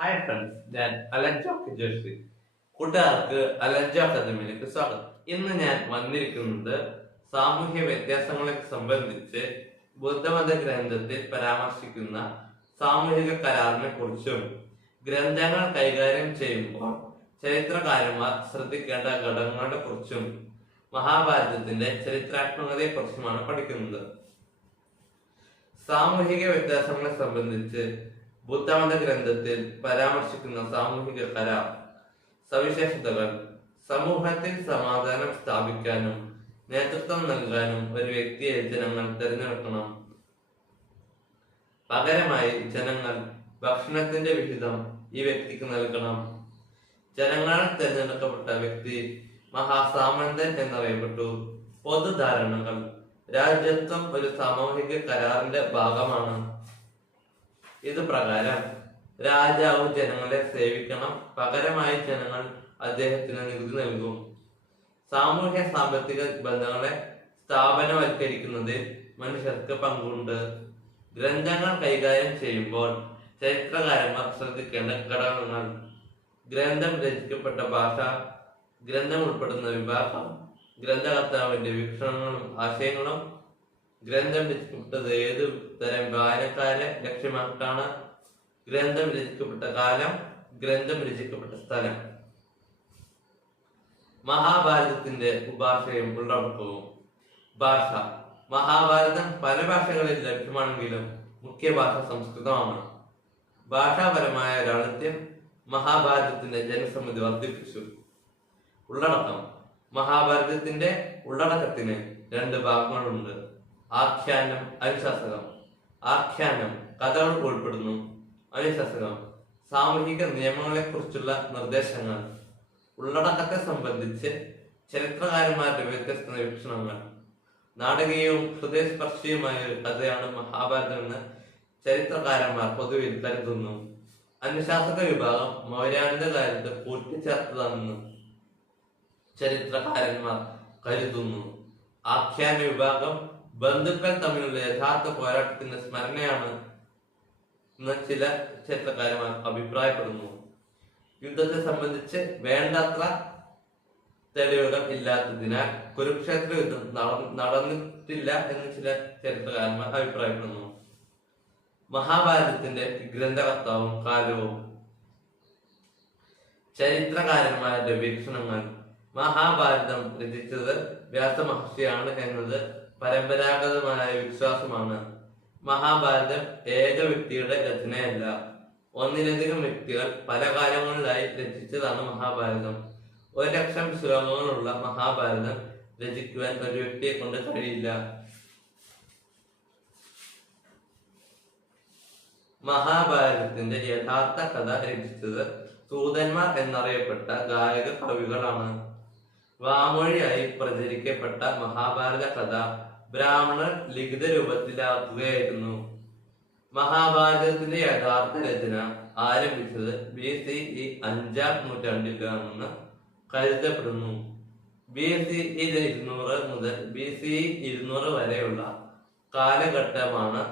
Hi friends, ഞാൻ അലൻജോ ജോഷി. കൂട്ടുകാർക്ക് അലൻജോ അക്കാദമിയിലേക്ക് സ്വാഗതം. ഇന്ന് ഞാൻ വന്നിരിക്കുന്നത് സാമൂഹ്യ വ്യത്യാസങ്ങളെ സംബന്ധിച്ച് ബുദ്ധമത ഗ്രന്ഥത്തിൽ പരാമർശിക്കുന്ന സാമൂഹിക കരാറിനെ കുറിച്ചും ഗ്രന്ഥങ്ങൾ കൈകാര്യം ചെയ്യുമ്പോൾ ചരിത്രകാരന്മാർ ശ്രദ്ധിക്കേണ്ട ഘടകങ്ങളെ കുറിച്ചും മഹാഭാരതത്തിന്റെ ചരിത്രാത്മകതയെ കുറിച്ചുമാണ് പഠിക്കുന്നത്. സാമൂഹിക വ്യത്യാസങ്ങളെ സംബന്ധിച്ച് ബുദ്ധമത ഗ്രന്ഥത്തിൽ പരാമർശിക്കുന്ന സാമൂഹിക കരാർ സവിശേഷതകൾ: സമൂഹത്തിൽ സമാധാനം സ്ഥാപിക്കാനും നേതൃത്വം നൽകാനും ഒരു വ്യക്തിയെ ജനങ്ങൾ തിരഞ്ഞെടുക്കണം. പകരമായി ജനങ്ങൾ ഭക്ഷണത്തിന്റെ വിഹിതം ഈ വ്യക്തിക്ക് നൽകണം. ജനങ്ങളാൽ തിരഞ്ഞെടുക്കപ്പെട്ട വ്യക്തി മഹാസാമന്തൻ എന്നറിയപ്പെട്ടു. പൊതുധാരണകൾ: രാജ്യത്വം ഒരു സാമൂഹിക കരാറിന്റെ ഭാഗമാണ്. ഇത് പ്രകാരം രാജാവ് ജനങ്ങളെ സേവിക്കണം, പകരമായി ജനങ്ങൾ അദ്ദേഹത്തിന് നികുതി നൽകും. സാമൂഹ്യ സാമ്പത്തിക ബന്ധങ്ങളെ സ്ഥാപനവൽക്കരിക്കുന്നതിൽ മനുഷ്യർക്ക് പങ്കുണ്ട്. ഗ്രന്ഥങ്ങൾ കൈകാര്യം ചെയ്യുമ്പോൾ ചരിത്രകാരന്മാർ ശ്രദ്ധിക്കേണ്ട ഘടകങ്ങൾ: ഗ്രന്ഥം രചിക്കപ്പെട്ട ഭാഷ, ഗ്രന്ഥം ഉൾപ്പെടുന്ന വിഭാഗം, ഗ്രന്ഥകർത്താവിന്റെ വീക്ഷണങ്ങളും ആശയങ്ങളും, ഗ്രന്ഥം രചിക്കപ്പെട്ടത് ഏതു തരം വായനക്കാരെ ലക്ഷ്യമാക്കാണ്, ഗ്രന്ഥം രചിക്കപ്പെട്ട കാലം, ഗ്രന്ഥം രചിക്കപ്പെട്ട സ്ഥലം. മഹാഭാരതത്തിന്റെ ഉപഭാഷയും ഉള്ളടക്കവും. ഭാഷ: മഹാഭാരതം പല ഭാഷകളിൽ ലഭ്യമാണെങ്കിലും മുഖ്യ ഭാഷ സംസ്കൃതമാണ്. ഭാഷാപരമായ ലാളിത്യം മഹാഭാരതത്തിന്റെ ജനസമ്മതി വർദ്ധിപ്പിച്ചു. ഉള്ളടക്കം: മഹാഭാരതത്തിന്റെ ഉള്ളടക്കത്തിന് രണ്ട് ഭാഗങ്ങളുണ്ട്: ആഖ്യാനം, അനുശാസകം. ആഖ്യാനം കഥകൾ ഉൾപ്പെടുന്നു. അനുശാസകം സാമൂഹിക നിയമങ്ങളെ കുറിച്ചുള്ള നിർദ്ദേശങ്ങൾ. ഉള്ളടക്കത്തെ സംബന്ധിച്ച് ചരിത്രകാരന്മാരുടെ വ്യത്യസ്ത വീക്ഷണങ്ങൾ. നാടകീയവും ഹൃദയസ്പർശിയുമായ ഒരു കഥയാണ് മഹാഭാരതം എന്ന് ചരിത്രകാരന്മാർ പൊതുവിൽ കരുതുന്നു. അനുശാസക വിഭാഗം മൗര്യാനന്ദ കാലത്ത് കൂട്ടിച്ചേർത്തതാണെന്ന് ചരിത്രകാരന്മാർ കരുതുന്നു. ആഖ്യാന വിഭാഗം ബന്ധുക്കൾ തമ്മിലുള്ള യഥാർത്ഥ പോരാട്ടത്തിന്റെ സ്മരണയാണ് എന്ന് ചില ചരിത്രകാരന്മാർ അഭിപ്രായപ്പെടുന്നു. യുദ്ധത്തെ സംബന്ധിച്ച് വേണ്ടത്ര തെളിവുകൾ ഇല്ലാത്തതിനാൽ കുരുക്ഷേത്ര യുദ്ധം നടന്നിട്ടില്ല എന്ന് ചില ചരിത്രകാരന്മാർ അഭിപ്രായപ്പെടുന്നു. മഹാഭാരതത്തിന്റെ ഗ്രന്ഥകർത്താവും കാലവും. ചരിത്രകാരന്മാരുടെ വീക്ഷണങ്ങൾ: മഹാഭാരതം രചിച്ചത് വ്യാസമഹർഷിയാണ് എന്നത് പരമ്പരാഗതമായ വിശ്വാസമാണ്. മഹാഭാരതം ഏക വ്യക്തിയുടെ രചനയല്ല, ഒന്നിലധികം വ്യക്തികൾ പല കാലങ്ങളിലായി രചിച്ചതാണ് മഹാഭാരതം. 1,00,000 ശ്ലോകങ്ങളുള്ള മഹാഭാരതം രചിക്കുവാൻ ഒരു വ്യക്തിയെ കൊണ്ട് കഴിയില്ല. മഹാഭാരതത്തിന്റെ യഥാർത്ഥ കഥ രചിച്ചത് സൂതന്മാർ എന്നറിയപ്പെട്ട ഗായക കവികളാണ്. വാമൊഴിയായി പ്രചരിക്കപ്പെട്ട മഹാഭാരത കഥ ബ്രാഹ്മണർ ലിഖിത രൂപത്തിലാക്കുകയായിരുന്നു. മഹാഭാരതത്തിന്റെ യഥാർത്ഥ രചന ആരംഭിച്ചത് BCE 5-ാം നൂറ്റാണ്ടിലാണെന്ന് കരുതപ്പെടുന്നു. BCE 200 മുതൽ BCE 200 വരെയുള്ള കാലഘട്ടമാണ്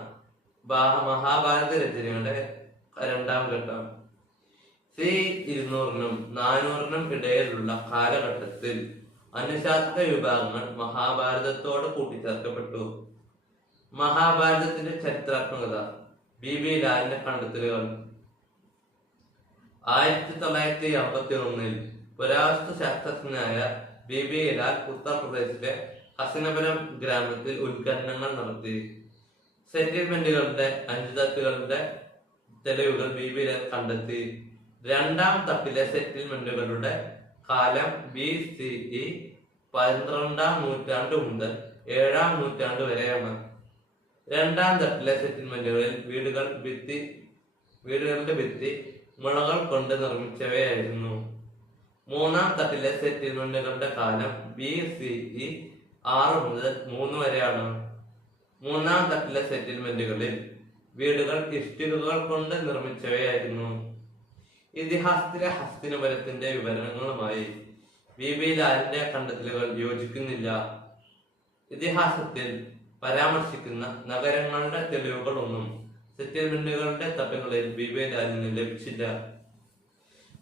മഹാഭാരത രചനയുടെ രണ്ടാം ഘട്ടം. CE 200-നും 400-നും ഇടയിലുള്ള കാലഘട്ടത്തിൽ അനുശാസക വിഭാഗങ്ങൾ മഹാഭാരതത്തോട് കൂട്ടിച്ചേർക്കപ്പെട്ടു. മഹാഭാരതത്തിന്റെ ചരിത്രാത്മകത: BB ലാലിന്റെ കണ്ടെത്തലുകൾ. 1951-ൽ പുരാവസ്തു ശാസ്ത്രജ്ഞനായ BB ലാൽ ഉത്തർപ്രദേശിലെ ഹസനപുരം ഗ്രാമത്തിൽ ഉത്ഖനനങ്ങൾ നടത്തി. സെറ്റിൽമെന്റുകളുടെ അഞ്ചുതട്ടുകളുടെ തെളിവുകൾ BB ലാൽ കണ്ടെത്തി. രണ്ടാം തട്ടിലെ സെറ്റിൽമെന്റുകളുടെ കാലം BCE 12-ാം നൂറ്റാണ്ട് മുതൽ 7-ാം നൂറ്റാണ്ട് വരെയാണ്. രണ്ടാം തട്ടിലെ സെറ്റിൽമെന്റുകളിൽ വീടുകളുടെ ഭിത്തി മുളകൾ കൊണ്ട് നിർമ്മിച്ചവയായിരുന്നു. മൂന്നാം തട്ടിലെ സെറ്റിൽമെന്റുകളുടെ കാലം BCE 6 മുതൽ 3 വരെയാണ്. മൂന്നാം തട്ടിലെ സെറ്റിൽമെന്റുകളിൽ വീടുകൾ ഇഷ്ടികകൾ കൊണ്ട് നിർമ്മിച്ചവയായിരുന്നു. ഇതിഹാസത്തിലെ ഹസ്തിനപുരത്തിന്റെ വിവരണങ്ങളുമായി BB ലാലിന്റെ കണ്ടെത്തലുകൾ യോജിക്കുന്നില്ല. ഇതിഹാസത്തിൽ പരാമർശിക്കുന്ന നഗരങ്ങളുടെ തെളിവുകളൊന്നും സെറ്റിൽമെന്റുകളുടെ തട്ടുകളിൽ BB ലാലിന് ലഭിച്ചില്ല.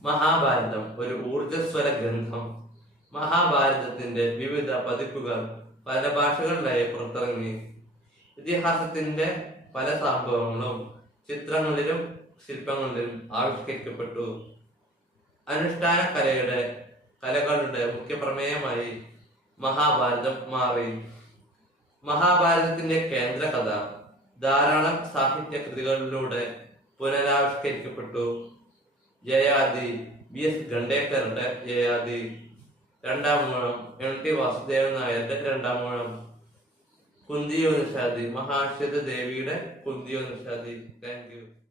മഹാഭാരതം ഒരു ഊർജ്ജസ്വല ഗ്രന്ഥം. മഹാഭാരതത്തിന്റെ വിവിധ പതിപ്പുകൾ പല ഭാഷകളിലായി പുറത്തിറങ്ങി. ഇതിഹാസത്തിന്റെ പല സംഭവങ്ങളും ചിത്രങ്ങളിലും ശില്പങ്ങളിലും ആവിഷ്കരിക്കപ്പെട്ടു. അനുഷ്ഠാന കലകളുടെ മുഖ്യ പ്രമേയമായി മഹാഭാരതം മാറി. മഹാഭാരതത്തിന്റെ കേന്ദ്ര കഥ ധാരാളം സാഹിത്യ കൃതികളിലൂടെ പുനരാവിഷ്കരിക്കപ്പെട്ടു. യയാതി BS ഖണ്ഡേക്കറുടെ യയാതി, രണ്ടാം ഊഴം MT വാസുദേവൻ നായരുടെ രണ്ടാം ഊഴം, കുന്തിയോ നിഷാദി മഹാശ്വേത ദേവിയുടെ കുന്തിയോ നിഷാദി. Thank you.